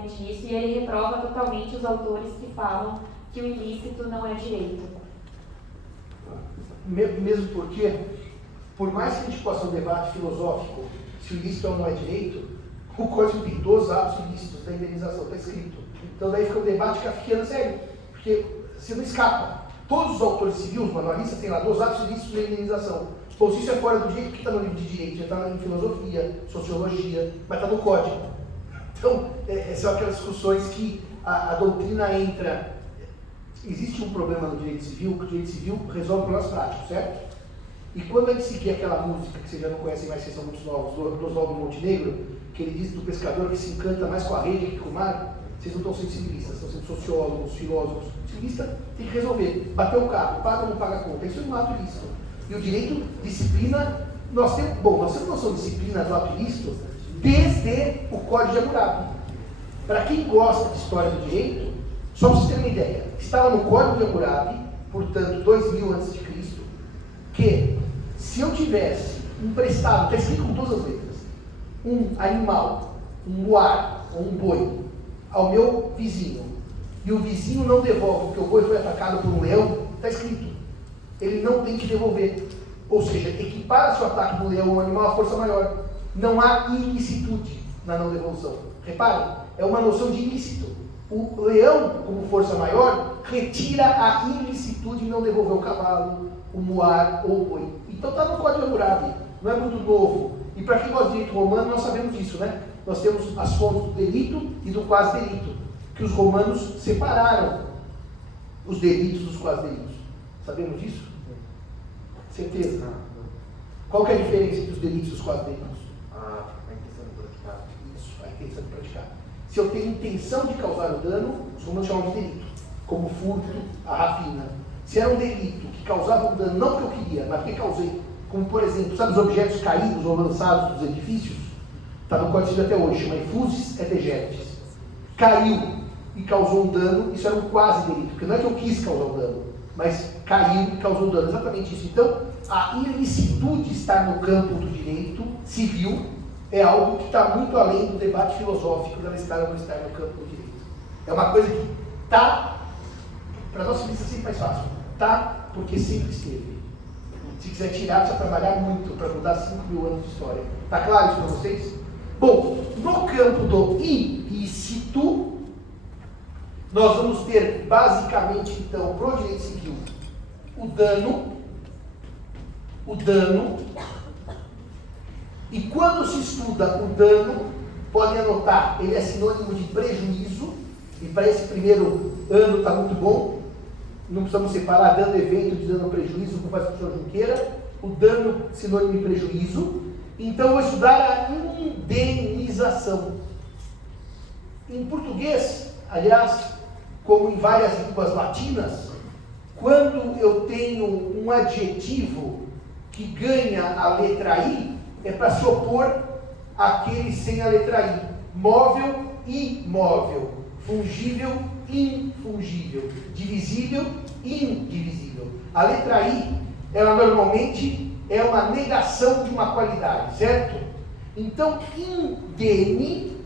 totalmente isso, e ele reprova totalmente os autores que falam que o ilícito não é direito. Mesmo porque, por mais que a gente possa um debate filosófico se o ilícito ou não é direito, o Código tem 12 atos ilícitos da indenização, está escrito. Então daí fica um debate kafkiano sério, porque você não escapa. Todos os autores civis, os manualistas, têm lá 12 atos ilícitos da indenização. Bom, se isso é fora do direito, o que está no livro de direito? Já está em filosofia, sociologia, mas está no Código. Então, são aquelas discussões que a doutrina entra. Existe um problema no direito civil, que o direito civil resolve problemas práticos, certo? E quando a gente seguir aquela música, que vocês já não conhecem mais, vocês são muito novos, do Oswaldo Montenegro, que ele diz do pescador que se encanta mais com a rede que com o mar, vocês não estão sendo civilistas, estão sendo sociólogos, filósofos. O civilista tem que resolver, bater o carro, paga ou não paga a conta, isso é um ato ilícito. E o direito, disciplina, nós temos noção de disciplina do ato ilícito desde o Código de Hammurabi. Para quem gosta de história do direito, só para vocês terem uma ideia, estava no Código de Hammurabi, portanto, 2000 a.C., que se eu tivesse emprestado, está escrito com todas as letras, um animal, um muar ou um boi ao meu vizinho, e o vizinho não devolve porque o boi foi atacado por um leão, está escrito, ele não tem que devolver. Ou seja, equipara seu ataque no leão ou um animal à força maior. Não há ilicitude na não devolução. Reparem, é uma noção de ilícito. O leão, como força maior, retira a ilicitude de não devolver o cavalo, o muar ou o boi. Então está no Código de Hammurabi, não é muito novo. E para quem gosta de direito romano, nós sabemos disso, né? Nós temos as fontes do delito e do quase delito, que os romanos separaram os delitos dos quase delitos. Sabemos disso? Certeza? Qual que é a diferença entre os delitos e os quase delitos? A intenção de praticar. Isso, a intenção de praticar. Se eu tenho intenção de causar o dano, os romanos chamam de delito, como o furto, a rapina. Se era um delito que causava um dano, não porque eu queria, mas porque causei, como por exemplo, sabe os objetos caídos ou lançados dos edifícios? Está no Código Civil até hoje, chama infusis et egetis. Caiu e causou um dano, isso era um quase delito, porque não é que eu quis causar um dano, mas caiu e causou um dano, exatamente isso. Então, a ilicitude estar no campo do direito civil é algo que está muito além do debate filosófico dela estar ou não estar no campo do direito. É uma coisa que está, para nós civilistas sempre mais fácil, está porque sempre esteve. Se quiser tirar, precisa trabalhar muito para mudar 5.000 anos de história. Está claro isso para vocês? Bom, no campo do ilícito, nós vamos ter basicamente, então, para o direito civil, o dano, e quando se estuda o dano, podem anotar, ele é sinônimo de prejuízo, e para esse primeiro ano está muito bom, não precisamos separar dano evento de dano prejuízo, como faz o professor Junqueira, o dano sinônimo de prejuízo. Então eu vou estudar a indenização. Em português, aliás, como em várias línguas latinas, quando eu tenho um adjetivo que ganha a letra I, é para se opor àquele sem a letra I. Móvel, imóvel. Fungível, infungível. Divisível, indivisível. A letra I, ela normalmente é uma negação de uma qualidade, certo? Então, indene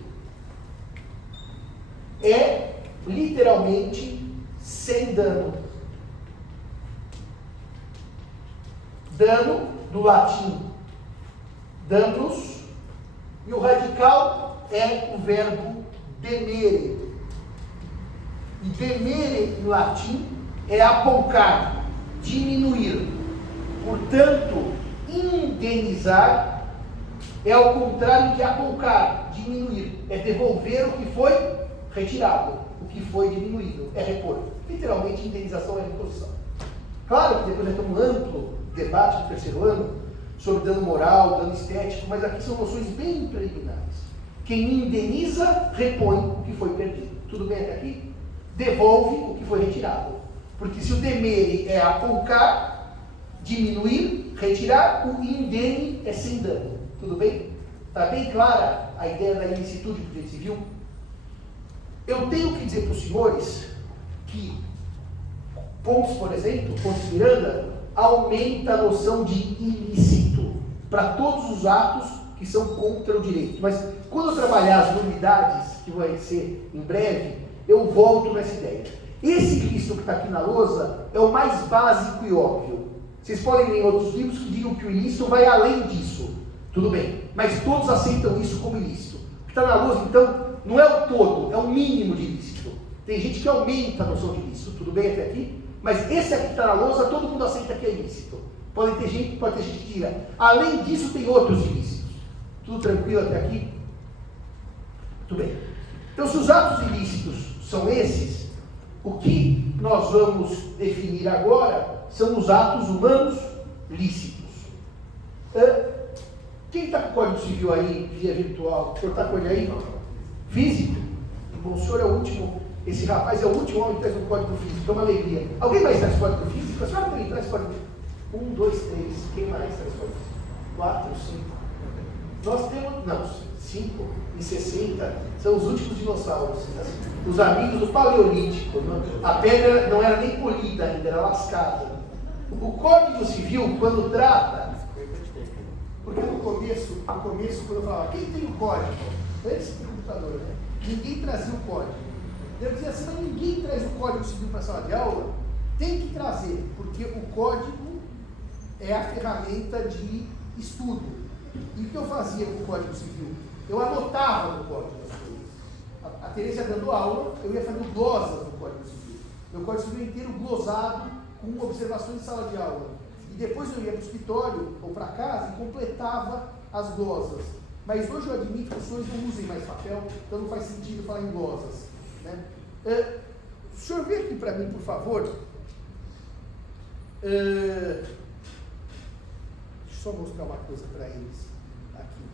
é literalmente sem dano. Dano, do latim, danos, e o radical é o verbo demere. E demere, em latim, é aponcar, diminuir. Portanto, indenizar é ao contrário de aponcar, diminuir. É devolver o que foi retirado, o que foi diminuído, é repor. Literalmente, indenização é reposição. Claro que depois vai ter um amplo debate do terceiro ano sobre dano moral, dano estético, mas aqui são noções bem preliminares. Quem indeniza, repõe o que foi perdido. Tudo bem até aqui? Devolve o que foi retirado. Porque se o demere é apontar, diminuir, retirar, o indene é sem dano. Tudo bem? Está bem clara a ideia da ilicitude do direito civil? Eu tenho que dizer para os senhores que Pontes, por exemplo, Pontes Miranda, aumenta a noção de ilícito para todos os atos que são contra o direito. Mas quando eu trabalhar as nulidades que vai ser em breve, eu volto nessa ideia. Esse ilícito que está aqui na lousa é o mais básico e óbvio. Vocês podem ler em outros livros que digam que o ilícito vai além disso. Tudo bem, mas todos aceitam isso como ilícito. O que está na lousa, então, não é o todo, é o mínimo de ilícito. Tem gente que aumenta a noção de ilícito, tudo bem até aqui? Mas esse aqui que está na lousa, todo mundo aceita que é ilícito. Pode ter gente que diga, além disso tem outros ilícitos. Tudo tranquilo até aqui? Muito bem. Então, se os atos ilícitos são esses, o que nós vamos definir agora são os atos humanos lícitos. Quem está com o Código Civil aí, via virtual? O senhor está com ele aí? Físico? Bom, o senhor é o último, esse rapaz é o último homem que traz o Código Físico, é uma alegria. Alguém mais traz Código Físico? A senhora também traz Código Físico? 1, 2, 3, quem mais traz Código Físico? 4, 5. Nós temos, não, 5 e 60 são os últimos dinossauros, os amigos do Paleolítico. A pedra não era nem polida ainda, era lascada. O Código Civil, quando trata, porque no começo, quando eu falava, quem tem o código? Antes do computador, né? Ninguém trazia o código. Eu dizia assim, mas ninguém traz o Código Civil para a sala de aula. Tem que trazer, porque o código é a ferramenta de estudo. E o que eu fazia com o Código Civil? Eu anotava no código as coisas. A Tereza dando aula, eu ia fazendo glosas no Código Civil. Meu Código Civil inteiro glosado, com observações de sala de aula. E depois eu ia para o escritório ou para casa e completava as glosas. Mas hoje eu admito que os senhores não usem mais papel, então não faz sentido falar em glosas. Né? O senhor vê aqui para mim, por favor. Deixa eu só mostrar uma coisa para eles aqui.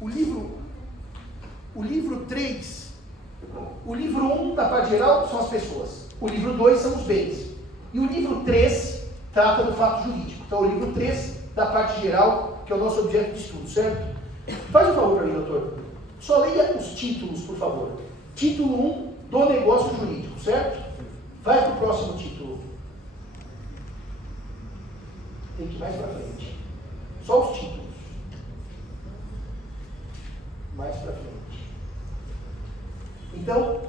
O livro 3, o livro 1 da parte geral são as pessoas. O livro 2 são os bens. E o livro 3 trata do fato jurídico. Então, o livro 3 da parte geral, que é o nosso objeto de estudo, certo? Faz um favor para mim, doutor. Só leia os títulos, por favor. Título 1 do negócio jurídico, certo? Vai para o próximo título. Tem que ir mais para frente. Só os títulos. Mais para frente. Então,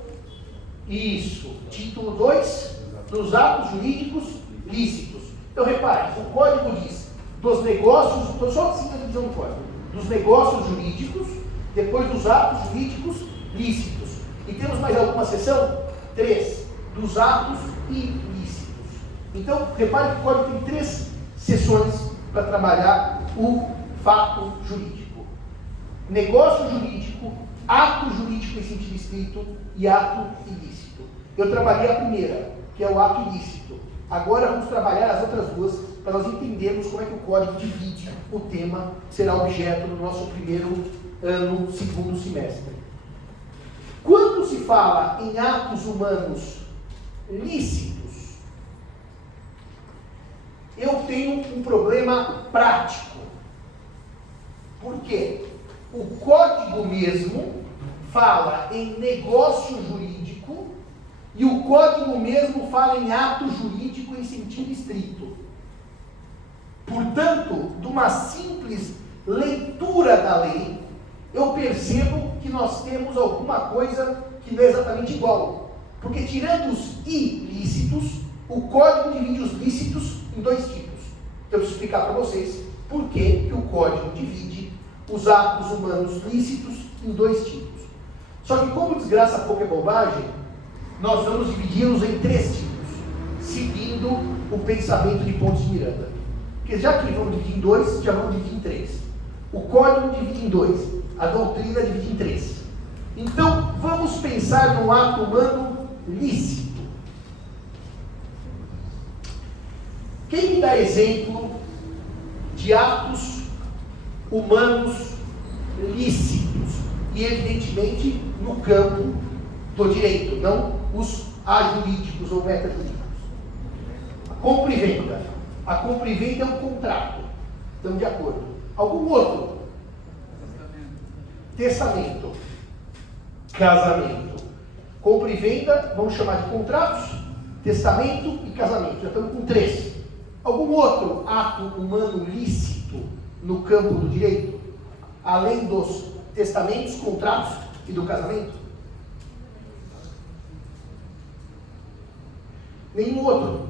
isso. Título 2, dos atos jurídicos lícitos. Então, repare, o código diz dos negócios, estou só assim na divisão do código, dos negócios jurídicos, depois dos atos jurídicos lícitos. E temos mais alguma seção? 3, dos atos ilícitos. Então, repare que o código tem 3 seções para trabalhar o fato jurídico. Negócio jurídico, ato jurídico em sentido estrito e ato ilícito. Eu trabalhei a primeira, que é o ato ilícito. Agora vamos trabalhar as outras duas para nós entendermos como é que o código divide o tema que será objeto no nosso primeiro ano, segundo semestre. Quando se fala em atos humanos lícitos, eu tenho um problema prático. Por quê? O código mesmo fala em negócio jurídico e o código mesmo fala em ato jurídico em sentido estrito. Portanto, de uma simples leitura da lei, eu percebo que nós temos alguma coisa que não é exatamente igual. Porque tirando os ilícitos, o código divide os lícitos em 2 tipos. Então, eu preciso explicar para vocês por que o código divide os atos humanos lícitos em 2 tipos. Só que como desgraça pouco é bobagem, nós vamos dividi-los em 3 tipos, seguindo o pensamento de Pontes de Miranda. Porque já que vamos dividir em 2, já vamos dividir em 3. O código divide em 2, a doutrina divide em 3. Então, vamos pensar num ato humano lícito. Quem me dá exemplo de atos humanos lícitos? E, evidentemente, no campo do direito, não os ajurídicos ou metajurídicos. Compra e venda. A compra e venda é um contrato. Estamos de acordo. Algum outro? Testamento. Casamento. Compra e venda, vamos chamar de contratos, testamento e casamento. Já estamos com 3. Algum outro ato humano lícito no campo do direito? Além dos testamentos, contratos E do casamento? Nenhum outro.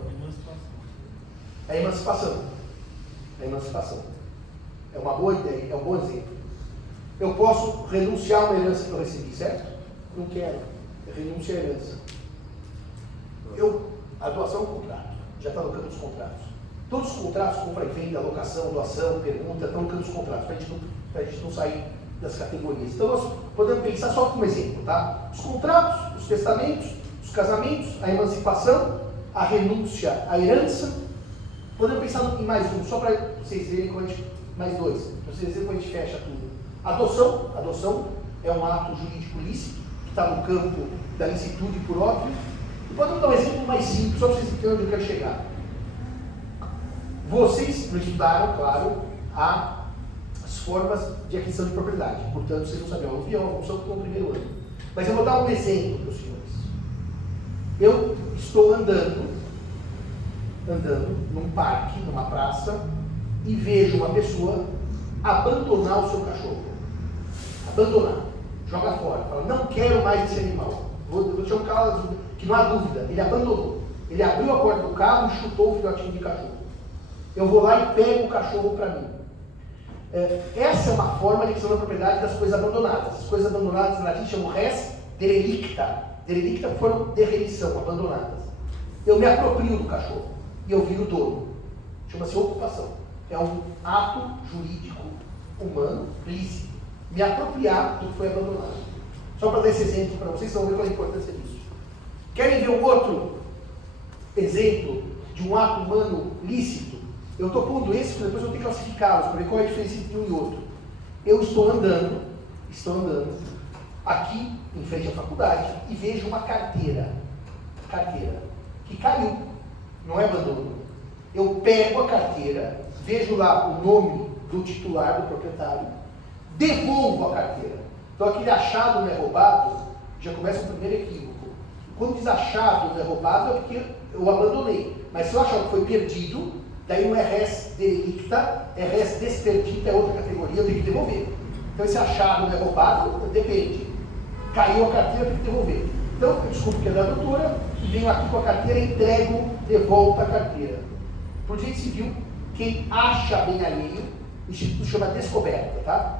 A emancipação. A emancipação. É uma boa ideia, é um bom exemplo. Eu posso renunciar a uma herança que eu recebi, certo? Não quero. Eu renuncio à herança. A doação é um contrato. Já está no campo dos contratos. Todos os contratos, compra e venda, alocação, doação, pergunta, estão no campo dos contratos, para a gente não sair das categorias. Então nós podemos pensar só como exemplo, tá? Os contratos, os testamentos, os casamentos, a emancipação, a renúncia à herança. Podemos pensar em mais um, só para vocês verem como a gente, mais dois, para vocês verem como a gente fecha tudo. Adoção é um ato jurídico lícito, que está no campo da licitude por óbvio. E podemos dar um exemplo mais simples, só para vocês entenderem onde eu quero chegar. Vocês não estudaram, claro, as formas de aquisição de propriedade, portanto vocês não sabiam aluvião, função que no primeiro ano. Mas eu vou dar um exemplo para os senhores. Eu estou andando num parque, numa praça, e vejo uma pessoa abandonar o seu cachorro. Abandonar. Joga fora. Fala, não quero mais esse animal. Vou deixar um carro que não há dúvida. Ele abandonou. Ele abriu a porta do carro e chutou o filhotinho de cachorro. Eu vou lá e pego o cachorro para mim. Essa é uma forma de aquisição da propriedade das coisas abandonadas. As coisas abandonadas em latim chamam res derelicta. Derelicta foram derelição, abandonadas. Eu me aproprio do cachorro e eu viro dono. Chama-se ocupação. É um ato jurídico humano lícito. Me apropriar do que foi abandonado. Só para dar esse exemplo para vocês, vocês vão ver qual é a importância disso. Querem ver um outro exemplo de um ato humano lícito? Eu estou pondo esse, porque depois eu tenho que classificá-los, para ver qual é a diferença entre um e outro. Eu estou andando aqui em frente à faculdade e vejo uma carteira que caiu, não é abandono. Eu pego a carteira, vejo lá o nome do titular, do proprietário, devolvo a carteira. Então aquele achado não é roubado, já começa o primeiro equívoco. Quando diz achado não é roubado é porque eu abandonei. Mas se eu achar que foi perdido, daí não é res delicta, é res desperdita, é outra categoria, eu tenho que devolver. Então esse achado não é roubado, depende. Caiu a carteira, eu tenho que devolver. Então eu desculpo que é da doutora, e venho aqui com a carteira, entrego, devolvo a carteira. Por direito civil, quem acha bem alheio, o instituto chama descoberta, tá?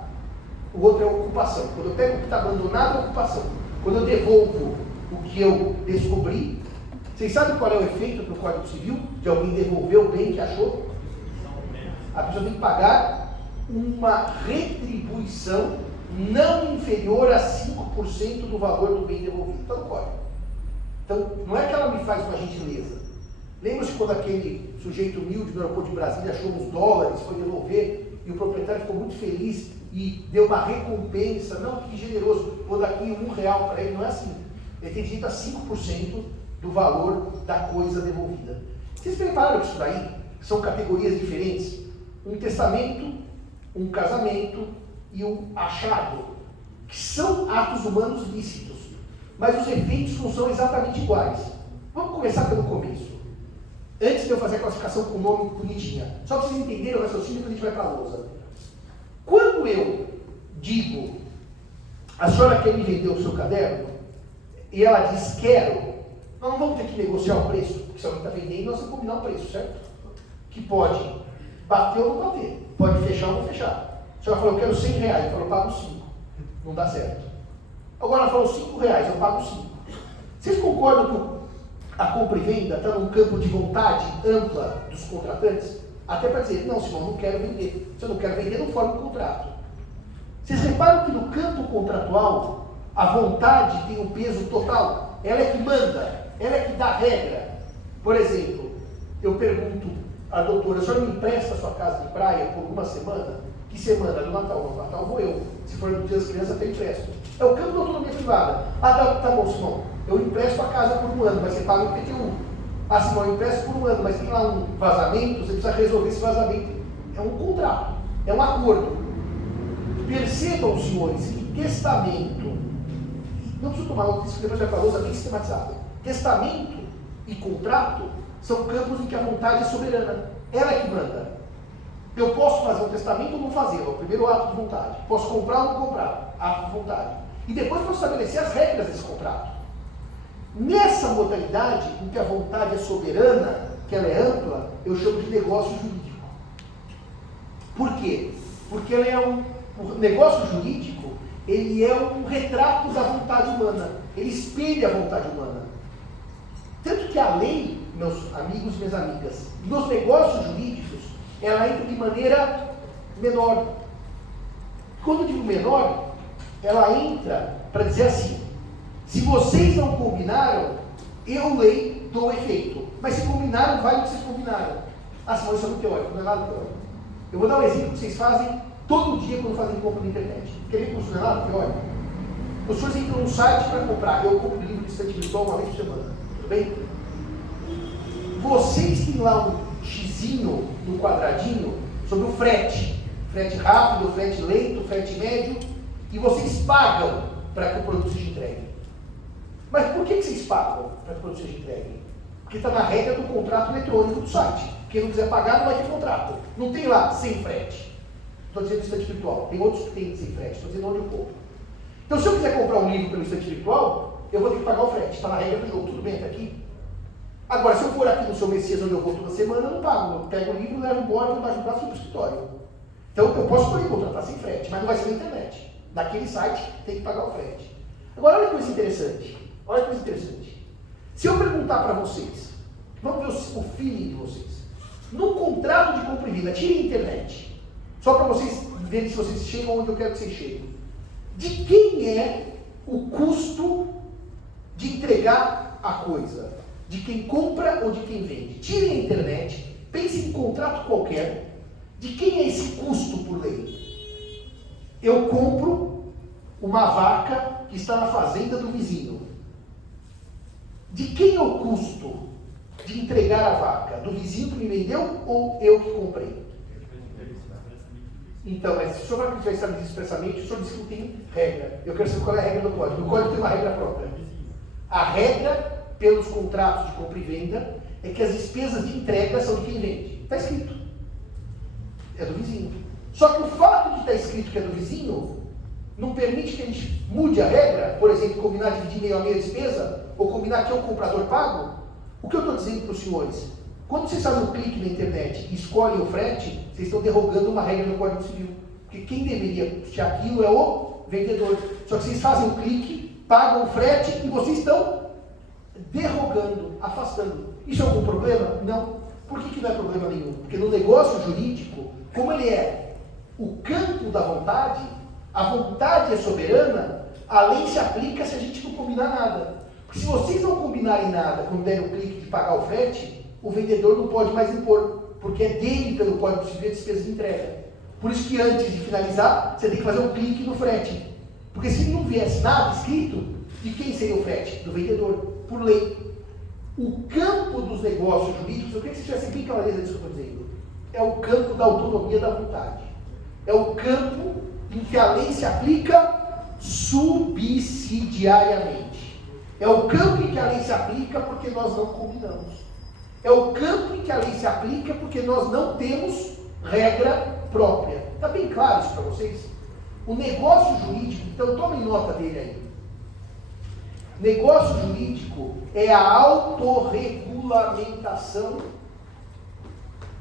O outro é ocupação. Quando eu pego o que está abandonado, é ocupação. Quando eu devolvo o que eu descobri, vocês sabem qual é o efeito do Código Civil de alguém devolver o bem que achou? A pessoa tem que pagar uma retribuição não inferior a 5% do valor do bem devolvido. Está no Código. Então, não é que ela me faz uma gentileza. Lembra-se quando aquele sujeito humilde no aeroporto de Brasília achou uns dólares, foi devolver, e o proprietário ficou muito feliz e deu uma recompensa? Não, que generoso, vou dar aqui R$1 para ele. Não é assim. Ele tem direito a 5% do valor da coisa devolvida. Vocês prepararam isso daí? São categorias diferentes. Um testamento, um casamento e um achado, que são atos humanos lícitos, mas os efeitos não são exatamente iguais. Vamos começar pelo começo. Antes de eu fazer a classificação com o nome bonitinha, só para vocês entenderem o raciocínio que a gente vai para a lousa. Quando eu digo, a senhora quer me vender o seu caderno, e ela diz, quero, nós não vamos ter que negociar o preço, porque se alguém está vendendo, nós vamos combinar o preço, certo? Que pode bater ou não bater, pode fechar ou não fechar. A senhora falou, eu quero R$100, eu falo, eu pago 5. Não dá certo. Agora ela falou R$5, eu pago 5. Vocês concordam que a compra e venda está num campo de vontade ampla dos contratantes? Até para dizer, não, senhor, não quero vender. Se eu não quero vender, não forma um contrato. Vocês reparam que no campo contratual, a vontade tem um peso total. Ela é que manda, ela é que dá regra. Por exemplo, eu pergunto à doutora, a senhora me empresta a sua casa de praia por uma semana? Que semana? Do Natal? No Natal vou eu. Se for no dia das crianças, até empresto. É o campo da autonomia privada. Ah, tá bom, Simão. Eu empresto a casa por um ano, mas você paga o IPTU. Ah, Simão, eu empresto por um ano, mas tem lá um vazamento, você precisa resolver esse vazamento. É um contrato, é um acordo. Percebam, senhores, que testamento, não preciso tomar nota disso, depois vai para a lousa bem sistematizada. Testamento e contrato são campos em que a vontade é soberana. Ela é que manda. Eu posso fazer um testamento ou não fazer, é o primeiro ato de vontade. Posso comprar ou não comprar, ato de vontade. e depois posso estabelecer as regras desse contrato. Nessa modalidade, em que a vontade é soberana, que ela é ampla, eu chamo de negócio jurídico. Por quê? Porque ela é o negócio jurídico, ele é um retrato da vontade humana, ele espelha a vontade humana. Tanto que a lei, meus amigos e minhas amigas, nos negócios jurídicos, ela entra de maneira menor. Quando eu digo menor, ela entra para dizer assim: se vocês não combinaram, eu, lei, dou efeito. Mas se combinaram, vale o que vocês combinaram. Ah, Simão, isso é muito teórico, não é nada teórico. Eu vou dar um exemplo que vocês fazem todo dia quando fazem compra na internet. Quer ver que isso não é nada teórico? Os senhores entram num site para comprar. Eu compro livro de estante virtual uma vez por semana. Tudo bem? Vocês têm lá um xizinho no quadradinho sobre o frete. Frete rápido, frete lento, frete médio. E vocês pagam para que o produto seja entregue. Mas por que vocês pagam para que o produto seja entregue? Porque está na regra do contrato eletrônico do site. Quem não quiser pagar não vai ter contrato. Não tem lá sem frete. Estou dizendo estante virtual. Tem outros que tem sem frete. Estou dizendo onde eu compro. Então, se eu quiser comprar um livro pelo estante virtual, eu vou ter que pagar o frete. Está na regra do jogo. Tudo bem, está aqui. Agora, se eu for aqui no seu Messias, onde eu vou toda semana, eu não pago. Eu pego o livro, levo embora, vou ajudar para o escritório. Então, eu posso escolher contratar sem frete, mas não vai ser na internet. Naquele site, tem que pagar o frete. Agora, olha que coisa interessante. Olha que coisa interessante. Se eu perguntar para vocês, vamos ver o feeling de vocês. No contrato de compra e venda, tire a internet. Só para vocês verem se vocês chegam onde eu quero que vocês cheguem. De quem é o custo de entregar a coisa? De quem compra ou de quem vende? Tire a internet, pense em contrato qualquer. De quem é esse custo por lei? Eu compro uma vaca que está na fazenda do vizinho. De quem é o custo de entregar a vaca? Do vizinho que me vendeu ou eu que comprei? Então, mas se o senhor vai estabelecer expressamente, o senhor disse que não tem regra. Eu quero saber qual é a regra do código. O código tem uma regra própria. A regra, pelos contratos de compra e venda, é que as despesas de entrega são de quem vende. Está escrito. É do vizinho. Só que o fato de estar escrito que é do vizinho não permite que a gente mude a regra, por exemplo, combinar dividir meio a meio a despesa, ou combinar que eu, comprador, pago. O que eu estou dizendo para os senhores? Quando vocês fazem um clique na internet e escolhem o frete, vocês estão derrogando uma regra do Código Civil. Porque quem deveria custear aquilo é o vendedor. Só que vocês fazem um clique, pagam o frete e vocês estão derrogando, afastando. Isso é algum problema? Não. Por que não é problema nenhum? Porque no negócio jurídico, como ele é o campo da vontade, a vontade é soberana, a lei se aplica se a gente não combinar nada. Porque se vocês não combinarem nada quando derem o clique de pagar o frete, o vendedor não pode mais impor, porque é dele pelo Código Civil a despesa de entrega. Por isso que antes de finalizar, você tem que fazer um clique no frete. Porque se não viesse nada escrito, de quem seria o frete? Do vendedor, por lei. O campo dos negócios jurídicos, eu queria que vocês tivessem bem clareza disso que eu estou dizendo, é o campo da autonomia da vontade. É o campo em que a lei se aplica subsidiariamente. É o campo em que a lei se aplica porque nós não combinamos. É o campo em que a lei se aplica porque nós não temos regra própria. Está bem claro isso para vocês? O negócio jurídico, então tomem nota dele aí. Negócio jurídico é a autorregulamentação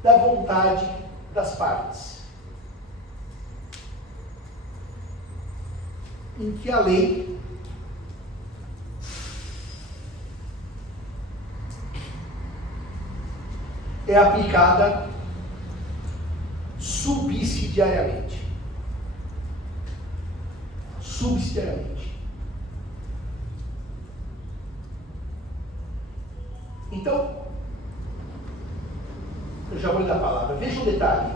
da vontade das partes. Em que a lei é aplicada subsidiariamente. Subsidiariamente. Então, eu já vou lhe dar a palavra. Veja um detalhe.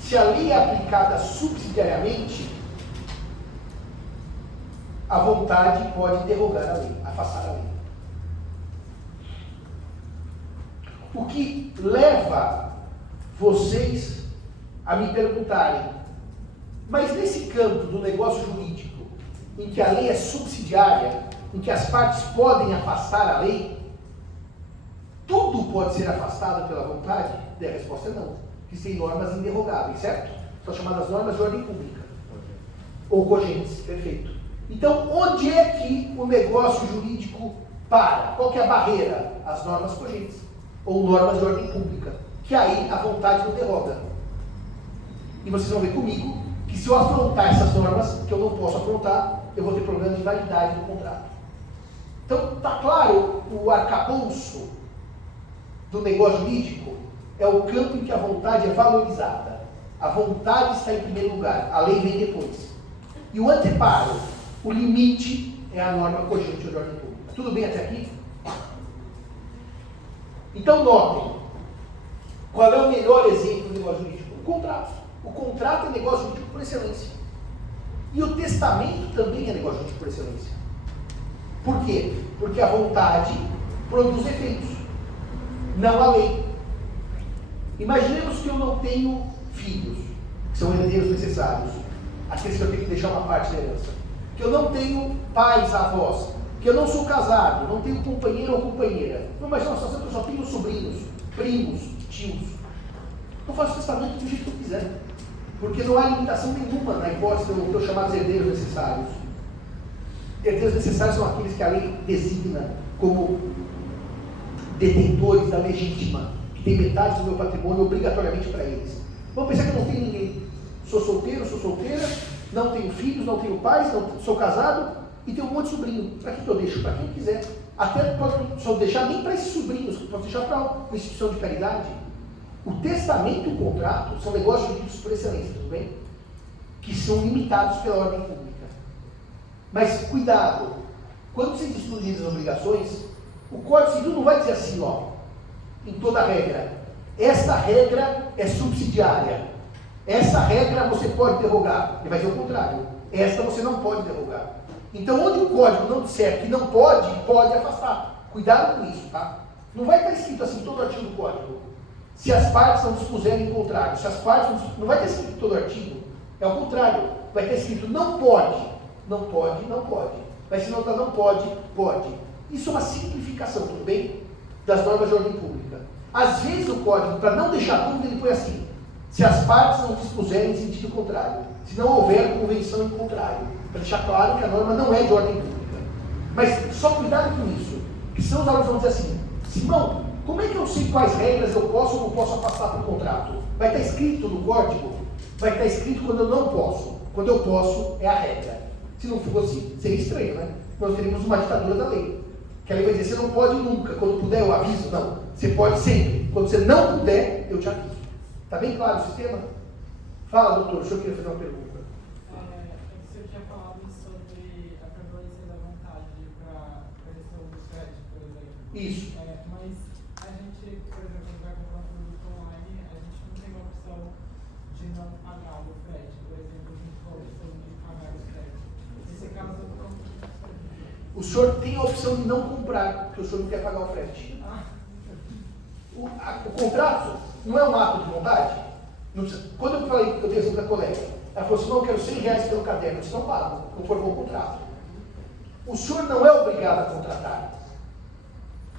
Se a lei é aplicada subsidiariamente, a vontade pode derrogar a lei, afastar a lei. O que leva vocês a me perguntarem, mas nesse campo do negócio jurídico, em que a lei é subsidiária, em que as partes podem afastar a lei, tudo pode ser afastado pela vontade? E a resposta é não. Existem normas inderrogáveis, certo? São chamadas normas de ordem pública. Ou cogentes, perfeito. Então, onde é que o negócio jurídico para? Qual que é a barreira? As normas cogentes, ou normas de ordem pública, que aí a vontade não derroga. E vocês vão ver comigo que se eu afrontar essas normas, que eu não posso afrontar, eu vou ter problema de validade do contrato. Então, está claro o arcabouço do negócio jurídico? É o campo em que a vontade é valorizada. A vontade está em primeiro lugar, a lei vem depois. E o anteparo, o limite, é a norma cogente de ordem pública. Tudo bem até aqui? Então, notem, qual é o melhor exemplo do negócio jurídico? O contrato. O contrato é negócio jurídico por excelência. E o testamento também é negócio jurídico por excelência. Por quê? Porque a vontade produz efeitos, não a lei. Imaginemos que eu não tenho filhos, que são herdeiros necessários, aqueles que eu tenho que deixar uma parte da herança. Que eu não tenho pais, avós, que eu não sou casado, não tenho companheiro ou companheira. Não, mas uma situação que eu só tenho sobrinhos, primos, tios. Eu faço testamento do jeito que eu quiser. Porque não há limitação nenhuma na hipótese de eu chamar de herdeiros necessários. Herdeiros necessários são aqueles que a lei designa como detentores da legítima, que tem metade do meu patrimônio obrigatoriamente para eles. Vamos pensar que eu não tenho ninguém. Sou solteiro, sou solteira, não tenho filhos, não tenho pais, não sou casado e tenho um monte de sobrinho. Para que eu deixo? Para quem quiser. Até posso só deixar nem para esses sobrinhos, posso deixar para uma instituição de caridade. O testamento e o contrato são negócios jurídicos por excelência, tudo bem? Que são limitados pela ordem pública. Mas cuidado, quando vocês estudam as obrigações, o Código Civil não vai dizer assim, ó, em toda regra, esta regra é subsidiária, essa regra você pode derrogar. Ele vai dizer o contrário, esta você não pode derrogar. Então, onde o código não disser que não pode, pode afastar. Cuidado com isso, tá? Não vai estar escrito assim todo artigo do código. Se as partes não dispuserem em contrário, se as partes não vai estar escrito todo artigo, é o contrário, vai estar escrito não pode, não pode, não pode. Mas se não está não pode, pode. Isso é uma simplificação, tudo bem? Das normas de ordem pública. Às vezes o código, para não deixar dúvida, ele põe assim, se as partes não dispuserem em sentido contrário, se não houver convenção em contrário, para deixar claro que a norma não é de ordem pública. Mas só cuidado com isso, que senão os alunos vão dizer assim, Simão, como é que eu sei quais regras eu posso ou não posso afastar por contrato? Vai estar escrito no código? Vai estar escrito quando eu não posso. Quando eu posso, é a regra. Se não fosse, seria estranho, né? Nós teríamos uma ditadura da lei. Que a lei vai dizer, você não pode nunca. Quando puder, eu aviso. Não. Você pode sempre. Quando você não puder, eu te aviso. Está bem claro o sistema? Fala, doutor. O senhor queria fazer uma pergunta. O senhor tinha falado sobre a prevalência da vontade para a questão do crédito, por exemplo. Isso. Mas a gente, por exemplo, vai comprar um produto online, a gente não tem a opção de não pagar o frete. Por exemplo, a gente tem a opção de pagar o frete. Nesse caso, O senhor tem a opção de não comprar, porque o senhor não quer pagar o frete. O contrato não é um ato de vontade? Quando eu falei, eu dei exemplo da colega, ela falou assim, não, eu quero R$100 pelo caderno, eu disse, não pago, conformou o contrato. O senhor não é obrigado a contratar.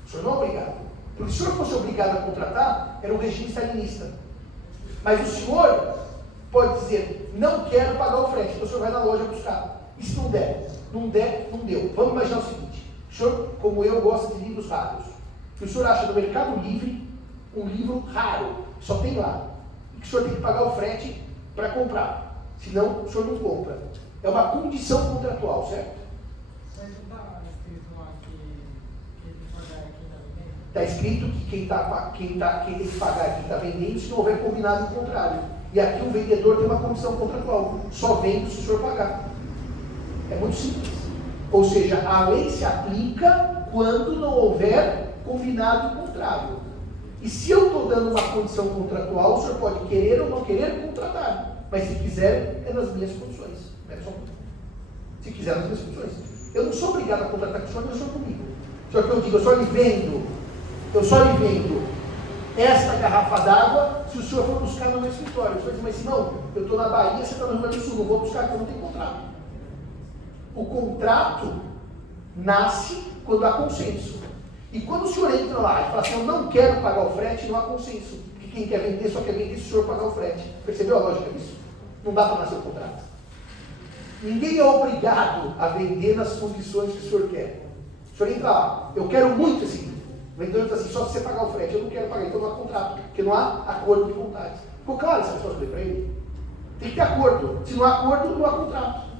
O senhor não é obrigado. Porque se o senhor fosse obrigado a contratar, era um regime stalinista. Mas o senhor pode dizer, não quero pagar o frete, então o senhor vai na loja buscar. E se não der? Não der, não deu. Vamos imaginar o seguinte, o senhor, como eu, gosta de livros raros. Que o senhor acha no Mercado Livre um livro raro, só tem lá. E que o senhor tem que pagar o frete para comprar. Senão, o senhor não compra. É uma condição contratual, certo? mas não está escrito lá que tem que pagar aqui na venda? Está escrito que quem tem que pagar é quem está vendendo se não houver combinado o contrário. E aqui o vendedor tem uma condição contratual. Só vende se o senhor pagar. É muito simples. Ou seja, a lei se aplica quando não houver combinado o contrário. E se eu estou dando uma condição contratual, o senhor pode querer ou não querer contratar. Mas se quiser, é nas minhas condições. Se quiser, nas minhas condições. Eu não sou obrigado a contratar com o senhor, mas o senhor comigo. Só que eu digo, eu só lhe vendo esta garrafa d'água se o senhor for buscar no meu escritório. O senhor diz, mas se não, eu estou na Bahia, você está no Rio Grande do Sul, não vou buscar porque eu não tenho contrato. O contrato nasce quando há consenso. E quando o senhor entra lá e fala assim, eu não quero pagar o frete, não há consenso. Porque quem quer vender só quer vender se o senhor pagar o frete. Percebeu a lógica disso? Não dá para nascer o contrato. Ninguém é obrigado a vender nas condições que o senhor quer. O senhor entra lá, eu quero muito esse livro. O vendedor diz assim, só se você pagar o frete, eu não quero pagar, então não há contrato, porque não há acordo de vontade. Ficou claro essa resposta para ele? Tem que ter acordo. Se não há acordo, não há contrato.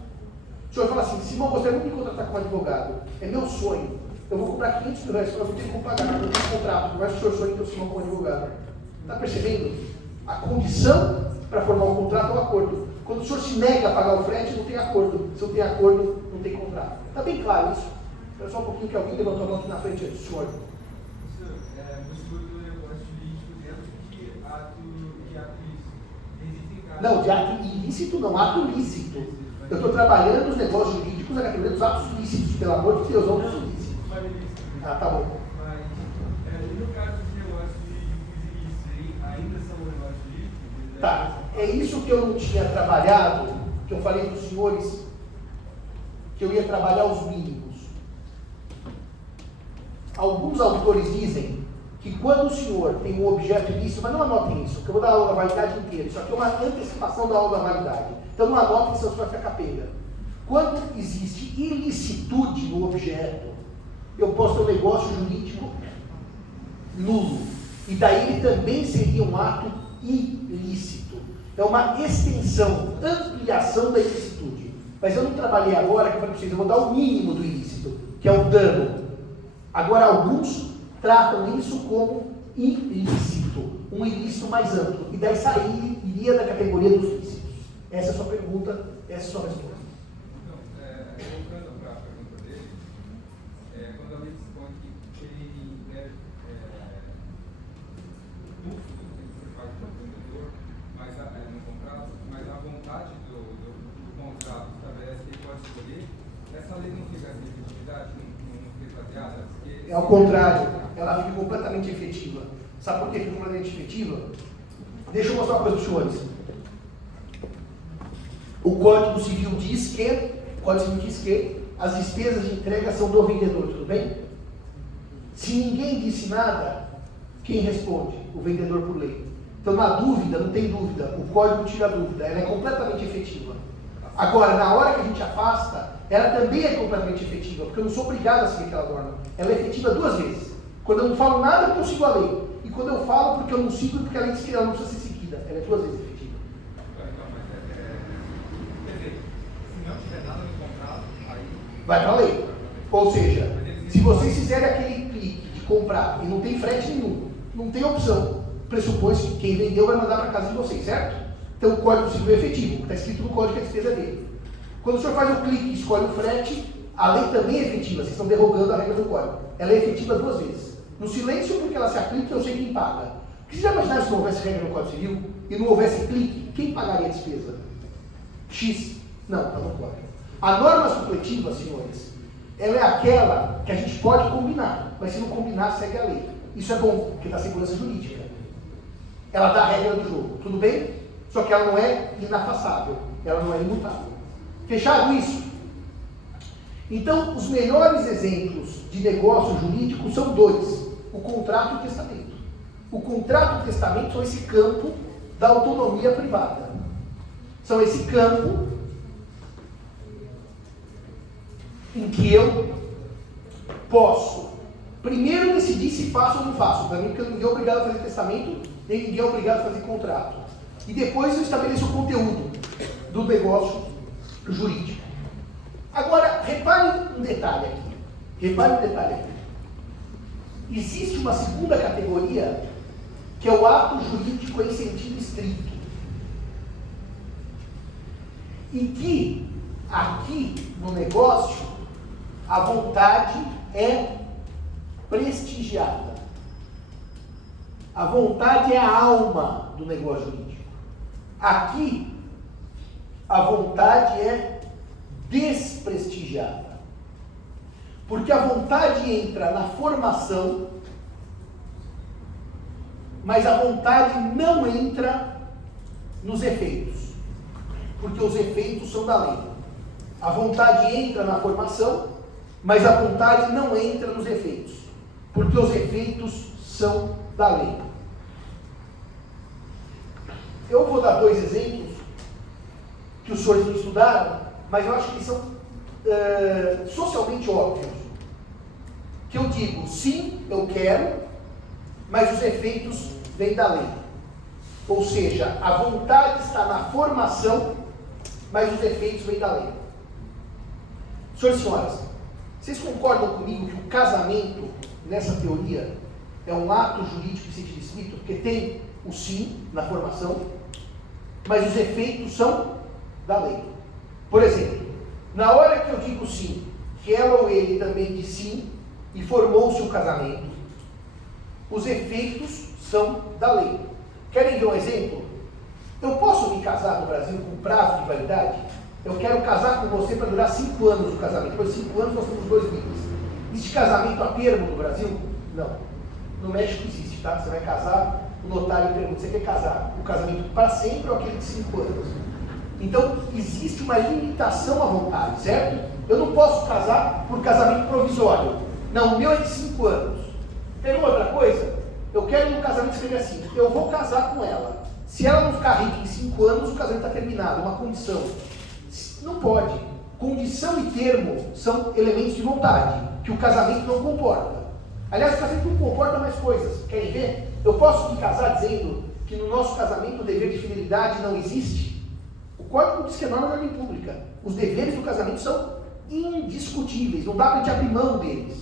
O senhor fala assim, Simão, gostaria muito de me contratar como advogado. É meu sonho. Eu vou comprar 500 mil reais, eu vou ter como pagar, eu tenho um contrato, mas o senhor sonha ter o Simão como advogado. Está percebendo? A condição para formar um contrato é o acordo. Quando o senhor se nega a pagar o frete, não tem acordo. Se não tem acordo, não tem contrato. Está bem claro isso? Espera só um pouquinho que alguém levantou a mão aqui na frente antes, senhor. Não, de ato ilícito não, ato lícito. Eu estou trabalhando nos negócios jurídicos na categoria dos atos lícitos, pelo amor de Deus, não dos ilícitos. Ah, tá bom. Mas, no caso de negócios ilícitos, ainda são negócios lícitos? Tá, é isso que eu não tinha trabalhado, que eu falei para os senhores, que eu ia trabalhar os mínimos. Alguns autores dizem que quando o senhor tem um objeto ilícito, mas não anotem isso, porque eu vou dar a aula da validade inteira, isso aqui é uma antecipação da aula da validade. Então não anotem, senão você vai ficar capenga. Quando existe ilicitude no objeto, eu posso ter um negócio jurídico nulo. E daí ele também seria um ato ilícito. É uma extensão, ampliação da ilicitude. Mas eu não trabalhei agora, que eu falei para vocês, eu vou dar o mínimo do ilícito, que é o dano. Agora, alguns tratam isso como ilícito, um ilícito mais amplo. E daí iria da categoria dos lícitos. Essa é a sua pergunta, essa é a sua resposta. Voltando para a pergunta dele, quando alguém dispõe que ele é curso do que você faz para o vendedor, mas no contrato, mas a vontade do contrato estabelece que ele pode escolher, essa lei não fica sem efetividade, não fica baseada? É ao contrário, ela fica completamente efetiva. Sabe por que fica completamente efetiva? Deixa eu mostrar uma coisa para os senhores. O Código Civil diz que as despesas de entrega são do vendedor, tudo bem? Se ninguém disse nada, quem responde? O vendedor por lei. Então, na dúvida, não tem dúvida, o Código tira a dúvida, ela é completamente efetiva. Agora, na hora que a gente afasta, ela também é completamente efetiva, porque eu não sou obrigado a seguir aquela norma. Ela é efetiva duas vezes. Quando eu não falo nada, porque eu sigo a lei. E quando eu falo, porque eu não sigo, porque a lei diz que ela não precisa ser seguida. Ela é duas vezes efetiva. Vai para a lei. Ou seja, se vocês fizerem aquele clique de comprar e não tem frete nenhum, não tem opção, pressupõe que quem vendeu vai mandar para casa de vocês, certo? Então o Código Civil é efetivo, está escrito no código que a despesa é dele. Quando o senhor faz o clique e escolhe o frete, a lei também é efetiva, vocês estão derrogando a regra do código. Ela é efetiva duas vezes. No silêncio, porque ela se aplica, eu sei quem paga. Porque você já imaginaram se não houvesse regra no Código Civil e não houvesse clique, quem pagaria a despesa? X? Não, está no código. A norma supletiva, senhores, ela é aquela que a gente pode combinar, mas se não combinar, segue a lei. Isso é bom, porque dá segurança jurídica. Ela dá a regra do jogo, tudo bem? Só que ela não é inafassável, ela não é imutável. Fechado isso? Então, os melhores exemplos de negócio jurídico são dois: o contrato e o testamento. O contrato e o testamento são esse campo da autonomia privada. São esse campo em que eu posso primeiro decidir se faço ou não faço. Para mim, porque ninguém é obrigado a fazer testamento, nem ninguém é obrigado a fazer contrato. E depois eu estabeleço o conteúdo do negócio jurídico. Agora, repare um detalhe aqui. Existe uma segunda categoria, que é o ato jurídico em sentido estrito. Em que, aqui no negócio, a vontade é prestigiada. A vontade é a alma do negócio jurídico. Aqui, a vontade é desprestigiada. Porque a vontade entra na formação, mas a vontade não entra nos efeitos. Porque os efeitos são da lei. A vontade entra na formação, mas a vontade não entra nos efeitos, porque os efeitos são da lei. Eu vou dar dois exemplos que os senhores não estudaram, mas eu acho que eles são socialmente óbvios. Que eu digo, sim, eu quero, mas os efeitos vêm da lei. Ou seja, a vontade está na formação, mas os efeitos vêm da lei. Senhores e senhoras, vocês concordam comigo que o casamento, nessa teoria, é um ato jurídico em sentido estrito, porque tem o sim na formação, mas os efeitos são da lei. Por exemplo, na hora que eu digo sim, que ela ou ele também diz sim, e formou-se o casamento, os efeitos são da lei. Querem ver um exemplo? Eu posso me casar no Brasil com prazo de validade? Eu quero casar com você para durar 5 anos o casamento. Depois de 5 anos nós temos 2 livros. Existe casamento a termo no Brasil? Não. No México existe, tá? Você vai casar, o notário pergunta, você quer casar o casamento para sempre ou aquele de 5 anos? Então, existe uma limitação à vontade, certo? Eu não posso casar por casamento provisório. Não, o meu é de 5 anos. Tem outra coisa? Eu quero no casamento escrever assim, eu vou casar com ela. Se ela não ficar rica em 5 anos, o casamento está terminado, uma condição. Não pode. Condição e termo são elementos de vontade, que o casamento não comporta. Aliás, o casamento não comporta mais coisas. Querem ver? Eu posso me casar dizendo que no nosso casamento o dever de fidelidade não existe? O Código diz que é norma da ordem pública. Os deveres do casamento são indiscutíveis, não dá para a gente abrir mão deles.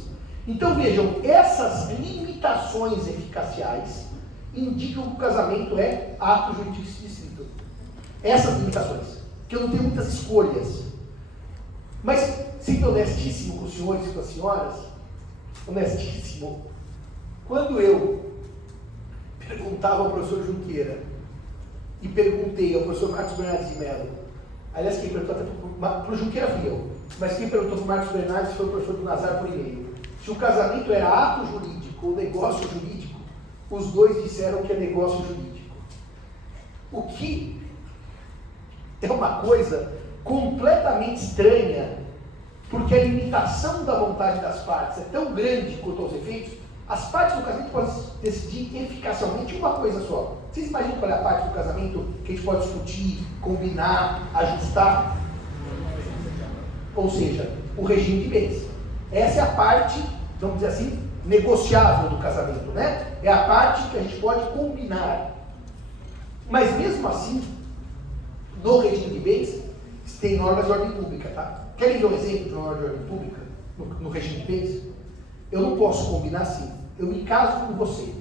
Então vejam, essas limitações eficaciais indicam que o casamento é ato jurídico estrito. Essas limitações, que eu não tenho muitas escolhas. Mas, sendo honestíssimo com os senhores e com as senhoras, honestíssimo, quando eu perguntava ao professor Junqueira e perguntei ao professor Marcos Bernardes de Mello, aliás, quem perguntou até para o Junqueira fui eu, mas quem perguntou para o Marcos Bernardes foi o professor do Nazar por e-mail. Se o casamento era ato jurídico ou negócio jurídico, os dois disseram que é negócio jurídico. O que é uma coisa completamente estranha, porque a limitação da vontade das partes é tão grande quanto aos efeitos, as partes do casamento podem decidir eficacemente uma coisa só. Vocês imaginam qual é a parte do casamento que a gente pode discutir, combinar, ajustar? Ou seja, o regime de bens. Essa é a parte, vamos dizer assim, negociável do casamento, né? É a parte que a gente pode combinar. Mas mesmo assim, no regime de bens, tem normas de ordem pública, tá? Querem ver um exemplo de norma de ordem pública no regime de bens? Eu não posso combinar assim. Eu me caso com você.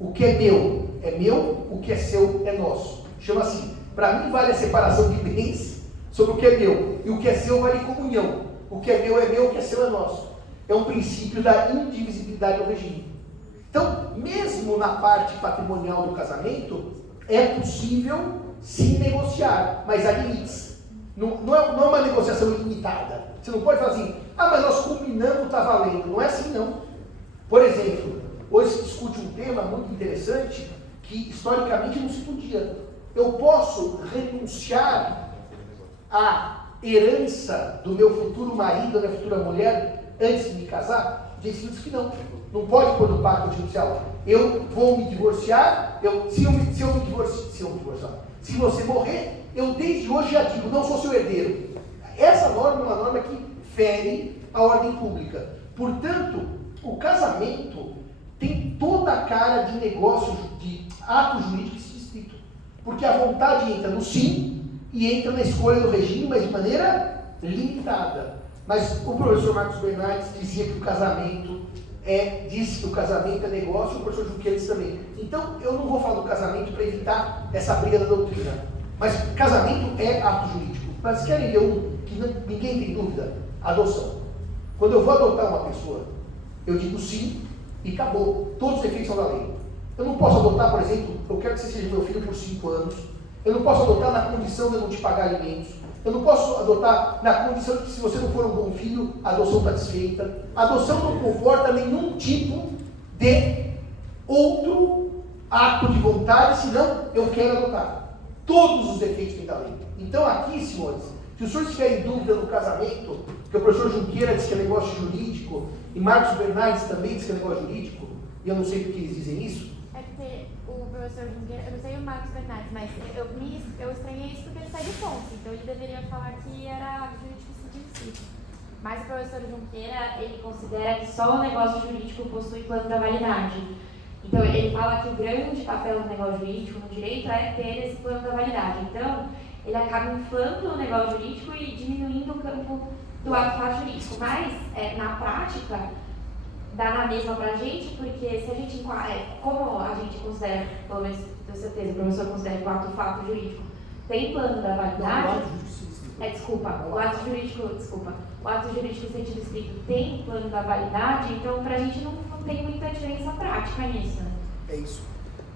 O que é meu, o que é seu é nosso. Chama assim. Para mim vale a separação de bens sobre o que é meu. E o que é seu vale comunhão. O que é meu, o que é seu é nosso. É um princípio da indivisibilidade do regime. Então, mesmo na parte patrimonial do casamento, é possível se negociar, mas há limites. Não é uma negociação ilimitada. Você não pode falar assim, mas nós combinamos, está valendo. Não é assim, não. Por exemplo, hoje se discute um tema muito interessante que historicamente não se podia. Eu posso renunciar à herança do meu futuro marido, da minha futura mulher, antes de me casar? Diz que não. Não pode pôr no pacto judicial. Eu vou me divorciar, se você morrer, eu desde hoje já digo, não sou seu herdeiro. Essa norma é uma norma que fere a ordem pública. Portanto, o casamento tem toda a cara de negócio, de ato jurídico estrito. Porque a vontade entra no sim e entra na escolha do regime, mas de maneira limitada. Mas o professor Marcos Bernardes dizia que o casamento disse que o casamento é negócio, o professor Junqueira disse também. Então, eu não vou falar do casamento para evitar essa briga da doutrina. Mas casamento é ato jurídico. Mas querem ver um que ninguém tem dúvida? Adoção. Quando eu vou adotar uma pessoa, eu digo sim e acabou. Todos os efeitos são da lei. Eu não posso adotar, por exemplo, eu quero que você seja meu filho por 5 anos. Eu não posso adotar na condição de eu não te pagar alimentos. Eu não posso adotar na condição de que se você não for um bom filho, a adoção está desfeita. A adoção não comporta nenhum tipo de outro ato de vontade, senão eu quero adotar. Todos os efeitos têm da lei. Então aqui, senhores, se os senhores tiverem dúvida no casamento, que o professor Junqueira diz que é negócio jurídico, e Marcos Bernardes também diz que é negócio jurídico, e eu não sei porque eles dizem isso. É porque o professor Junqueira, eu não sei o Marcos Bernardes, mas eu estranhei isso porque ele sai do ponto, então ele deveria falar que era jurídico científico. Mas o professor Junqueira, Ele considera que só o negócio jurídico possui plano da validade. Então, ele fala que o grande papel do negócio jurídico no direito é ter esse plano da validade. Então, ele acaba inflando o negócio jurídico e diminuindo o campo do ato jurídico. Mas, na prática, dá na mesma pra gente, porque se a gente, como a gente considera, pelo menos tenho certeza, o professor considera que o ato fato jurídico tem plano da validade. O ato jurídico sentido estrito tem plano da validade, então pra gente não tem muita diferença prática nisso, né? É isso.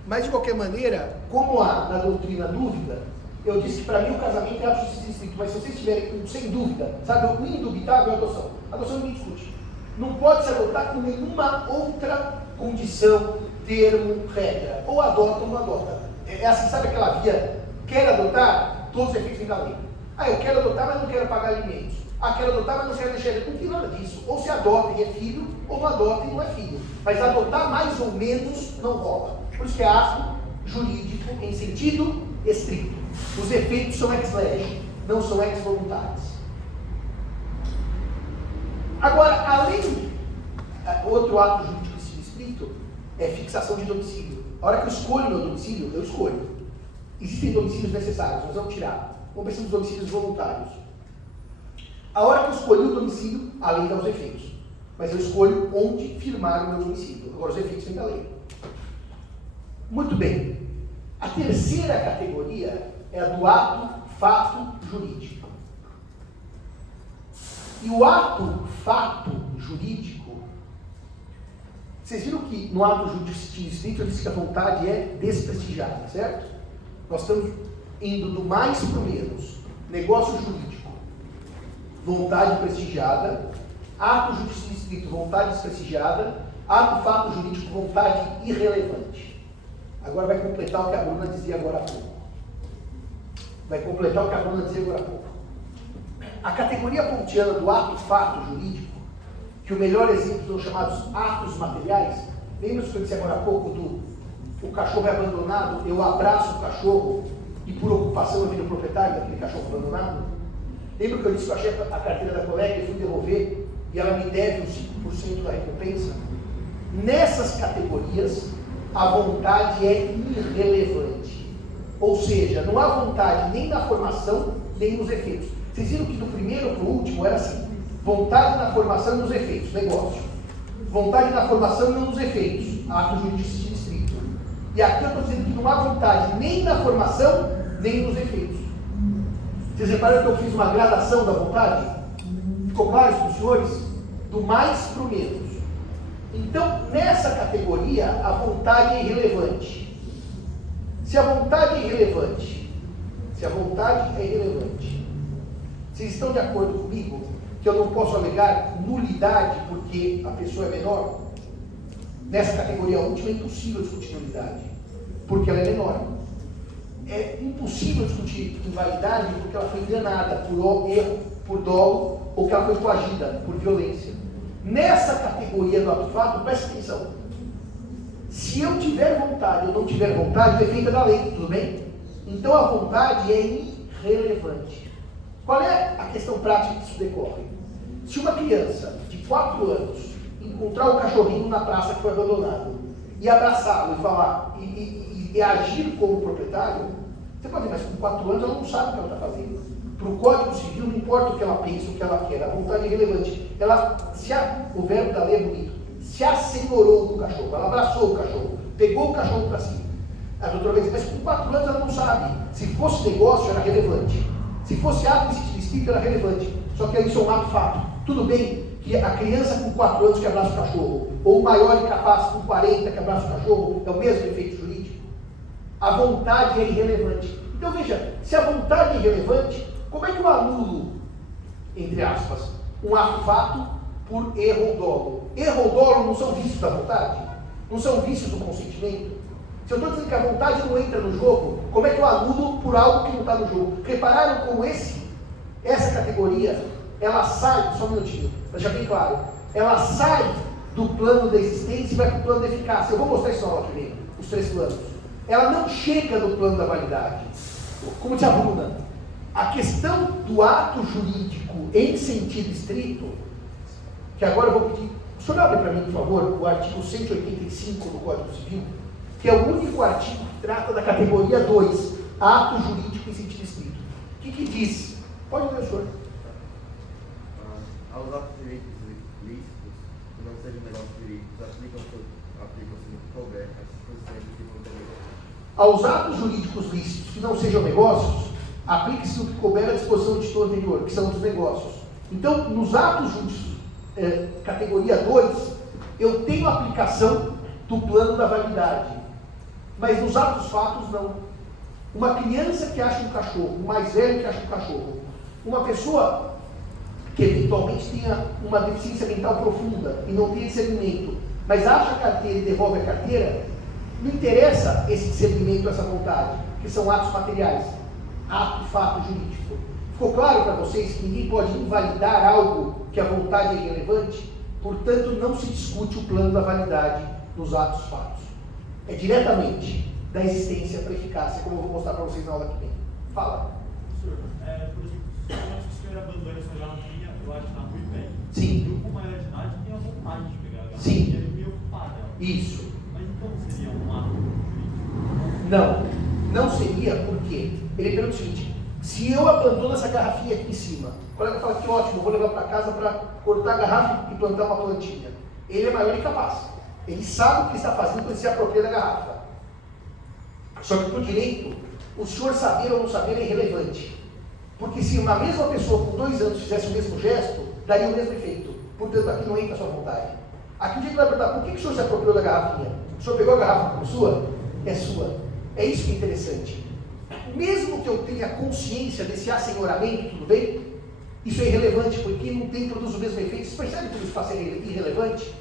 Mas de qualquer maneira, como há na doutrina dúvida, eu disse que para mim o casamento é ato justiça estrito, mas se vocês tiverem sem dúvida, sabe, o indubitável é a adoção. A adoção ninguém discute. Não pode se adotar com nenhuma outra condição, termo, regra. Ou adota ou não adota. É assim, sabe aquela via, quer adotar, todos os efeitos da lei. Ah, eu quero adotar, mas não quero pagar alimentos. Ah, quero adotar, mas não quero deixar ele. Não tem nada disso. Ou se adota e é filho, ou não adota e não é filho. Mas adotar mais ou menos não rola. Por isso que é ato jurídico em sentido estrito. Os efeitos são ex lege, não são ex voluntatis. Agora, além, outro ato jurídico em sentido estrito é fixação de domicílio. A hora que eu escolho meu domicílio, eu escolho. Existem domicílios necessários, nós vamos tirar. Vamos pensar nos domicílios voluntários. A hora que eu escolhi o domicílio, a lei dá os efeitos. Mas eu escolho onde firmar o meu domicílio. Agora os efeitos vêm da lei. Muito bem. A terceira categoria é a do ato fato jurídico. E o ato fato jurídico, vocês viram que no ato jurídico estrito eu disse que a vontade é desprestigiada, certo? Nós estamos indo do mais para o menos. Negócio jurídico, vontade prestigiada. Ato jurídico estrito, vontade desprestigiada. Ato fato jurídico, vontade irrelevante. Agora vai completar o que a Bruna dizia agora há pouco. A categoria pontiana do ato fato jurídico, que o melhor exemplo são chamados atos materiais. Lembra-se que eu disse agora há pouco o cachorro é abandonado, eu abraço o cachorro e por ocupação eu viro proprietário daquele cachorro abandonado? Lembra que eu disse que eu achei a carteira da colega e fui devolver e ela me deve os 5% da recompensa? Nessas categorias, a vontade é irrelevante. Ou seja, não há vontade nem na formação, nem nos efeitos. Vocês viram que do primeiro para o último era assim: vontade na formação e nos efeitos, negócio. Vontade na formação e não nos efeitos, ato jurídico estrito. E aqui eu estou dizendo que não há vontade nem na formação, nem nos efeitos. Vocês repararam que eu fiz uma gradação da vontade? Ficou claro isso para os senhores? Do mais para o menos. Então, nessa categoria, a vontade é irrelevante. Se a vontade é irrelevante, vocês estão de acordo comigo que eu não posso alegar nulidade porque a pessoa é menor? Nessa categoria última é impossível discutir nulidade, porque ela é menor. É impossível discutir invalidade porque ela foi enganada por erro, por dolo, ou que ela foi coagida por violência. Nessa categoria do ato fato, presta atenção. Se eu tiver vontade ou não tiver vontade, o efeito é da lei, tudo bem? Então a vontade é irrelevante. Qual é a questão prática que isso decorre? Se uma criança de 4 anos encontrar o cachorrinho na praça que foi abandonado e abraçá-lo e falar e agir como proprietário, você pode ver, mas com 4 anos ela não sabe o que ela está fazendo. Para o Código Civil não importa o que ela pensa, o que ela quer, a vontade é irrelevante. O verbo da lei é bonito. Se assenhorou do cachorro, ela abraçou o cachorro, pegou o cachorro para si. A doutora vai dizer, mas com 4 anos ela não sabe. Se fosse negócio, era relevante. Se fosse ato estrito, era relevante. Só que isso é um ato fato. Tudo bem que a criança com 4 anos que abraça o cachorro, ou o maior incapaz com 40 que abraça o cachorro, é o mesmo efeito jurídico. A vontade é irrelevante. Então veja, se a vontade é irrelevante, como é que eu anulo, entre aspas, um ato fato por erro ou dolo? Erro ou dolo não são vícios da vontade? Não são vícios do consentimento? Se eu estou dizendo que a vontade não entra no jogo, como é que eu anulo por algo que não está no jogo? Repararam como essa categoria, ela sai, só um minutinho, para deixar bem claro, ela sai do plano da existência e vai para o plano da eficácia. Eu vou mostrar isso na aula que vem, os 3 planos. ela não chega no plano da validade. Como disse a Bruna, a questão do ato jurídico em sentido estrito, que agora eu vou pedir, o senhor abre para mim, por favor, o artigo 185 do Código Civil, que é o único artigo que trata da categoria 2, ato jurídico em sentido estrito. O que diz? Pode ler, senhor. Aos atos jurídicos lícitos, que não sejam negócios jurídicos, aplicam-se no que couber as disposições do tipo de negócio. Aos atos jurídicos lícitos que não sejam negócios, aplique-se no que couber a disposição do título anterior, que são dos negócios. Então, nos atos jurídicos, categoria 2, eu tenho aplicação do plano da validade, mas nos atos fatos não. Uma criança que acha um cachorro, um mais velho que acha um cachorro, uma pessoa que eventualmente tenha uma deficiência mental profunda e não tenha discernimento, mas acha a carteira e devolve a carteira, não interessa esse discernimento, essa vontade, que são atos materiais, ato e fato jurídico. Ficou claro para vocês que ninguém pode invalidar algo que a vontade é irrelevante? Portanto, não se discute o plano da validade nos atos fatos. É diretamente da existência para a eficácia, como eu vou mostrar para vocês na aula que vem. Fala. Senhor, por exemplo, se o senhor abandona essa garrafinha, eu acho que está muito bem. Sim. Eu, com maior de idade, tenho a vontade de pegar a garrafinha Sim. e me ocupar dela. Isso. Mas então seria um ato jurídico? Não seria porque ele pergunta o seguinte: se eu abandono essa garrafinha aqui em cima, o colega fala que ótimo, vou levar para casa para cortar a garrafa e plantar uma plantinha. Ele é maior e capaz. Ele sabe o que está fazendo quando ele se apropria da garrafa. Só que, por direito, o senhor saber ou não saber é irrelevante. Porque se uma mesma pessoa com 2 anos fizesse o mesmo gesto, daria o mesmo efeito. Portanto, aqui não entra a sua vontade. Aqui o dia que vai perguntar, por que o senhor se apropriou da garrafinha? O senhor pegou a garrafa como sua? É sua. É isso que é interessante. Mesmo que eu tenha consciência desse assenhoramento, tudo bem? Isso é irrelevante, porque não tem, produz o mesmo efeito. Você percebe que isso passa a ser irrelevante?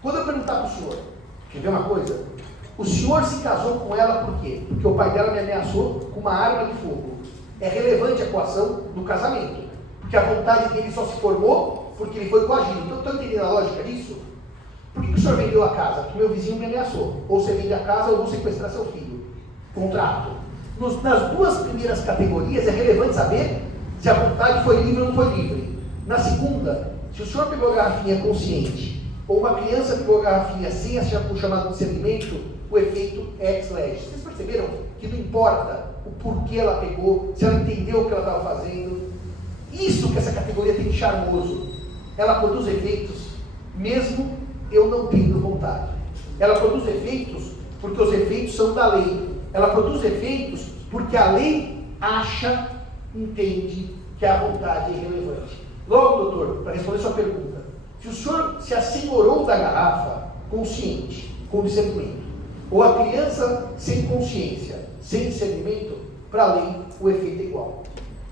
Quando eu perguntar para o senhor, quer ver uma coisa? O senhor se casou com ela por quê? Porque o pai dela me ameaçou com uma arma de fogo. É relevante a coação do casamento, porque a vontade dele só se formou porque ele foi coagido. Então, estão entendendo a lógica disso? Por que o senhor vendeu a casa? Porque meu vizinho me ameaçou. Ou você vende a casa ou eu vou sequestrar seu filho. Contrato. Nas 2 primeiras categorias é relevante saber se a vontade foi livre ou não foi livre. Na segunda, se o senhor pegou a garrafinha consciente, ou uma criança pegou a garrafinha sem o chamado discernimento, o efeito é ex lege. Vocês perceberam que não importa o porquê ela pegou, se ela entendeu o que ela estava fazendo? Isso que essa categoria tem de charmoso. Ela produz efeitos, mesmo eu não tendo vontade. Ela produz efeitos porque os efeitos são da lei. Ela produz efeitos porque a lei acha, entende que a vontade é irrelevante. Logo, doutor, para responder sua pergunta, se o senhor se assenhorou da garrafa consciente, com discernimento, ou a criança sem consciência, sem discernimento, para a lei o efeito é igual.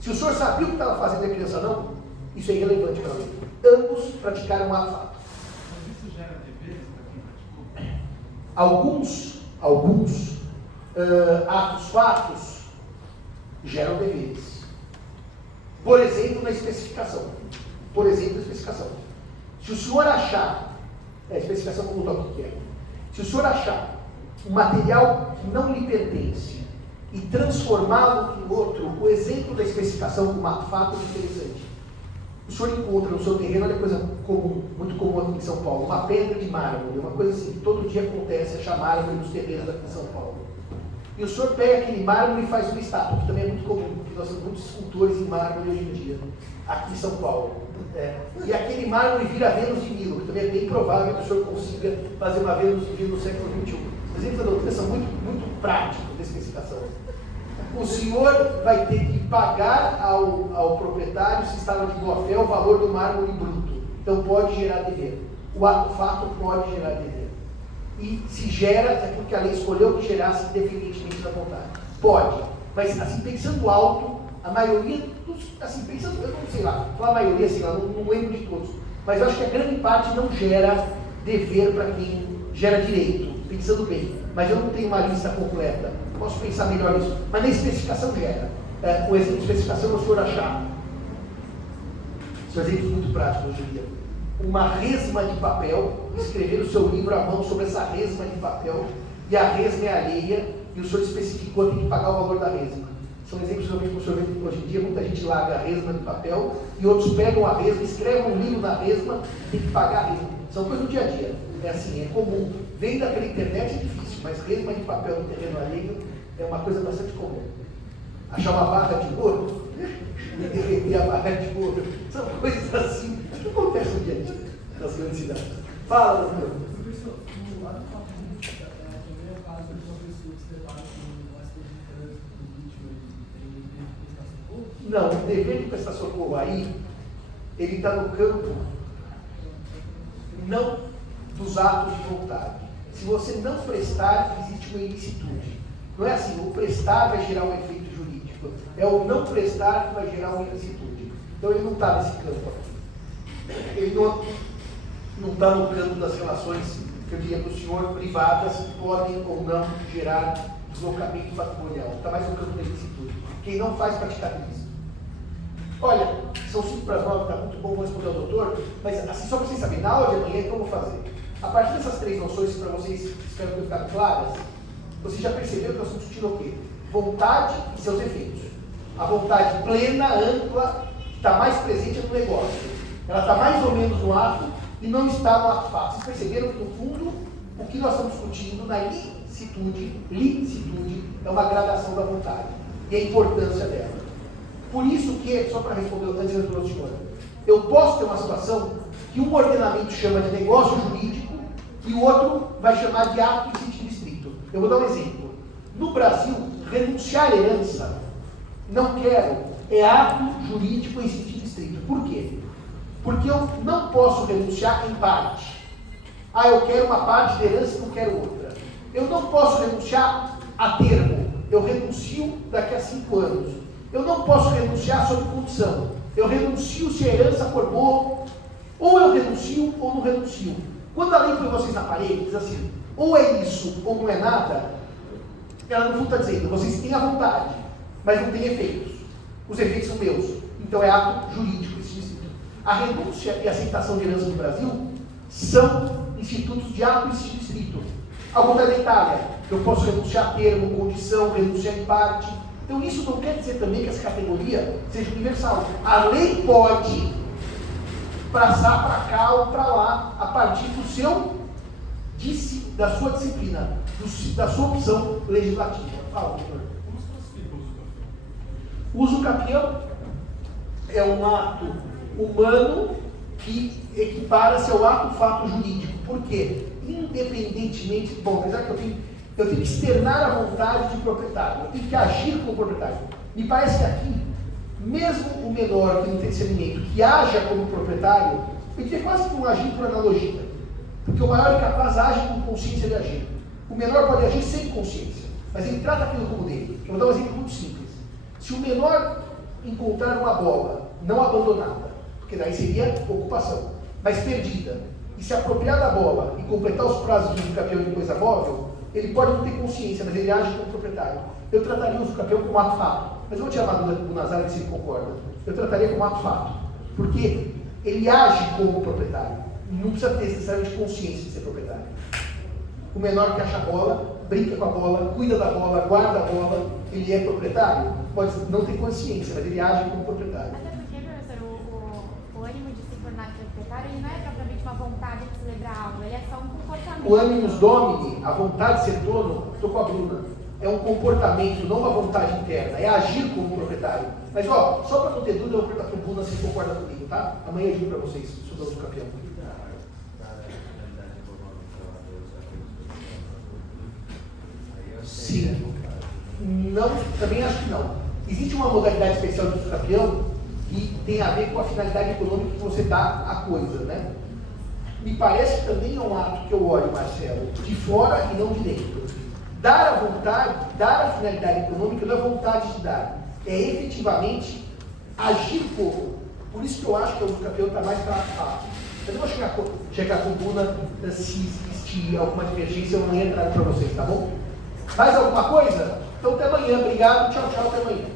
Se o senhor sabia o que estava fazendo e a criança não, isso é irrelevante para a lei. Ambos praticaram um ato fato. Mas isso gera deveres para quem praticou? Alguns atos fatos geram deveres. Por exemplo, na especificação. Se o senhor achar, a especificação como o que é, se o senhor achar um material que não lhe pertence e transformá-lo em outro, o exemplo da especificação como ato fato é interessante. O senhor encontra no seu terreno, olha coisa comum, muito comum aqui em São Paulo, uma pedra de mármore, uma coisa assim, que todo dia acontece, achar mármore nos terrenos aqui em São Paulo. E o senhor pega aquele mármore e faz uma estátua, que também é muito comum, porque nós temos muitos escultores em mármore hoje em dia, aqui em São Paulo. E aquele mármore vira Vênus de Milo, que também é bem provável que o senhor consiga fazer uma Vênus de Milo no século XXI. Os exemplos da doutrina são muito práticos da especificação. O senhor vai ter que pagar ao proprietário, se estava de boa fé, o valor do mármore bruto. Então pode gerar dever. O ato fato pode gerar dever. E se gera, é porque a lei escolheu que gerasse independentemente da vontade. Pode. Mas, assim, pensando alto, a maioria, assim, pensando, eu não sei lá, falar a maioria, sei lá, não lembro de todos. Mas eu acho que a grande parte não gera dever para quem gera direito, pensando bem. Mas eu não tenho uma lista completa. Posso pensar melhor nisso. Mas na especificação gera. O exemplo de especificação é o senhor achar. São exemplos muito práticos hoje em dia. Uma resma de papel, escrever o seu livro à mão sobre essa resma de papel, e a resma é alheia, e o senhor especificou, tem que pagar o valor da resma. São exemplos realmente que o senhor vê hoje em dia, muita gente larga a resma de papel e outros pegam a resma, escrevem um livro na resma e tem que pagar a resma. São coisas do dia a dia. É assim, é comum. Venda pela internet é difícil, mas resma de papel no terreno alheio é uma coisa bastante comum. Achar uma barra de ouro e derreter a barra de ouro. São coisas assim que acontecem no dia a dia nas grandes cidades. Fala, doutor. Professor, lá no papo também é o caso de uma pessoa que se depara com um acidente de trânsito, vítima e tem que prestar socorro? Não, o dever de prestar socorro aí, ele está no campo não dos atos de vontade. Se você não prestar, existe uma ilicitude. Não é assim, o prestar vai gerar um efeito jurídico. É o não prestar que vai gerar uma ilicitude. Então ele não está nesse campo aqui. Ele não está no campo das relações, que eu diria para o senhor, privadas, que podem ou não gerar deslocamento patrimonial. Está mais no campo da ilicitude. Quem não faz praticar isso. Olha, são 8:55, está muito bom, vou responder ao doutor, mas assim, só para vocês saberem, na aula de amanhã, o que eu vou fazer? A partir dessas 3 noções, para vocês, espero que ficaram claras, vocês já perceberam que nós estamos discutindo o quê? Vontade e seus efeitos. A vontade plena, ampla, que está mais presente no negócio. Ela está mais ou menos no ato e não está no ato fato. Vocês perceberam que, no fundo, o que nós estamos discutindo na licitude, é uma gradação da vontade e a importância dela. Por isso que, só para responder antes de responder ao senhor, eu posso ter uma situação que um ordenamento chama de negócio jurídico e o outro vai chamar de ato em sentido estrito. Eu vou dar um exemplo. No Brasil, renunciar à herança, não quero, é ato jurídico em sentido estrito. Por quê? Porque eu não posso renunciar em parte. Ah, eu quero uma parte de herança e não quero outra. Eu não posso renunciar a termo. Eu renuncio daqui a 5 anos. Eu não posso renunciar sob condição. Eu renuncio se a herança for boa, ou eu renuncio ou não renuncio. Quando a lei põe vocês na parede, diz assim, ou é isso ou não é nada, ela no fundo está dizendo, vocês têm a vontade, mas não têm efeitos. Os efeitos são meus. Então é ato jurídico esse instituto. A renúncia e a aceitação de herança no Brasil são institutos de ato em sentido estrito. Ao contrário da Itália, eu posso renunciar a termo, condição, renunciar em parte. Então isso não quer dizer também que essa categoria seja universal. A lei pode passar para cá ou para lá, a partir da sua disciplina, da sua opção legislativa. Fala, doutor. Como se classifica O o uso capião é um ato humano que equipara-se ao ato fato jurídico. Por quê? Independentemente, bom, apesar que eu tenho que externar a vontade de proprietário, eu tenho que agir como proprietário. Me parece que aqui, mesmo o menor que não tem discernimento, que haja como proprietário, eu diria quase que um agir por analogia. Porque o maior é capaz age com consciência de agir. O menor pode agir sem consciência, mas ele trata aquilo como dele. Eu vou dar um exemplo muito simples. Se o menor encontrar uma bola não abandonada, porque daí seria ocupação, mas perdida, e se apropriar da bola e completar os prazos de usucapião de coisa móvel, ele pode não ter consciência, mas ele age como proprietário. Eu trataria o usucapião como ato fato, mas eu vou tirar a dúvida do Nazário se ele concorda. Eu trataria como ato fato, porque ele age como proprietário, não precisa ter necessariamente consciência de ser proprietário. O menor que acha a bola, brinca com a bola, cuida da bola, guarda a bola, ele é proprietário, pode não ter consciência, mas ele age como proprietário. Até porque, professor, o ânimo de se tornar proprietário, ele não é propriamente uma vontade de celebrar algo, ele é só um comportamento. O animus domini, a vontade de ser dono, estou com a Bruna, é um comportamento, não uma vontade interna, é agir como proprietário. Mas ó, só para não ter dúvida, eu vou perguntar para o Bruna se concorda comigo, tá? Amanhã eu digo para vocês sobre o uso campeão. Sim. Não, também acho que não. Existe uma modalidade especial de uso campeão que tem a ver com a finalidade econômica que você dá à coisa, né? Me parece que também é um ato que eu olho, Marcelo, de fora e não de dentro. Dar a vontade, dar a finalidade econômica não é vontade de dar, é efetivamente agir como. Por isso que eu acho que o uso campeão está mais para fato. Eu não vou chegar com Bruna se existir alguma divergência, eu não ia entrar para vocês, tá bom? Mais alguma coisa? Então até amanhã, obrigado, tchau, até amanhã.